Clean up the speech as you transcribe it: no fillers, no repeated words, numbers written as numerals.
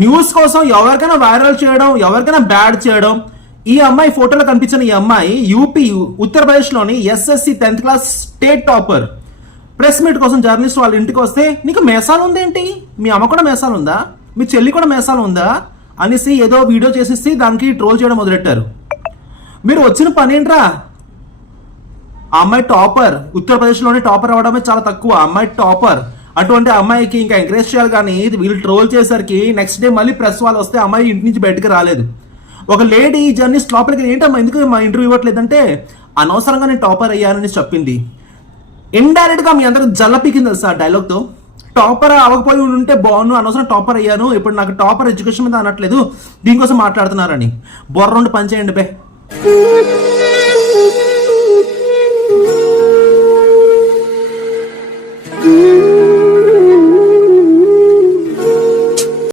News కోసం ఎవరికైనా viral చేయడం, ఎవరికైనా బ్యాడ్ చేయడం. ఈ అమ్మాయి ఫోటోలో కనిపించిన ఈ అమ్మాయి యూపీ ఉత్తరప్రదేశ్లోని SSC 10th class state topper. Press meet కోసం జర్నలిస్ట్ వాళ్ళ ఇంటికి వస్తే నీకు మేసాలు ఉందేంటి, మీ అమ్మ కూడా మేసాలు ఉందా, మీ చెల్లి కూడా మేసాలు ఉందా అనేసి ఏదో వీడియో చేసేసి దానికి ట్రోల్ చేయడం మొదలెట్టారు. మీరు వచ్చిన పని ఏంట్రా? ఆ అమ్మాయి టాపర్, ఉత్తరప్రదేశ్లోని టాపర్ అవ్వడమే చాలా తక్కువ. అమ్మాయి టాపర్. అటువంటి అమ్మాయికి ఇంకా ఎంకరేజ్ చేయాలి, కానీ వీళ్ళు ట్రోల్ చేసరికి నెక్స్ట్ డే మళ్ళీ ప్రెస్ వాళ్ళు వస్తే అమ్మాయి ఇంటి నుంచి బయటకు రాలేదు. ఒక లేడీ జర్నలిస్ట్ లోపలికి ఏంటమ్మా ఎందుకు మా ఇంటర్వ్యూ ఇవ్వట్లేదంటే అనవసరంగా నేను టాపర్ అయ్యానని చెప్పింది. ఇండైరెక్ట్ గా మీ అందరికి జల్ల పీకింది తెలుసా డైలాగ్తో. టాపర్ అవ్వకపోయి ఉంటే బాగున్నాను, అనవసరం టాపర్ అయ్యాను, ఇప్పుడు నాకు టాపర్ ఎడ్యుకేషన్ మీద అనట్లేదు, దీనికోసం మాట్లాడుతున్నారని. బొర్ర నుండి పని చేయండి బే.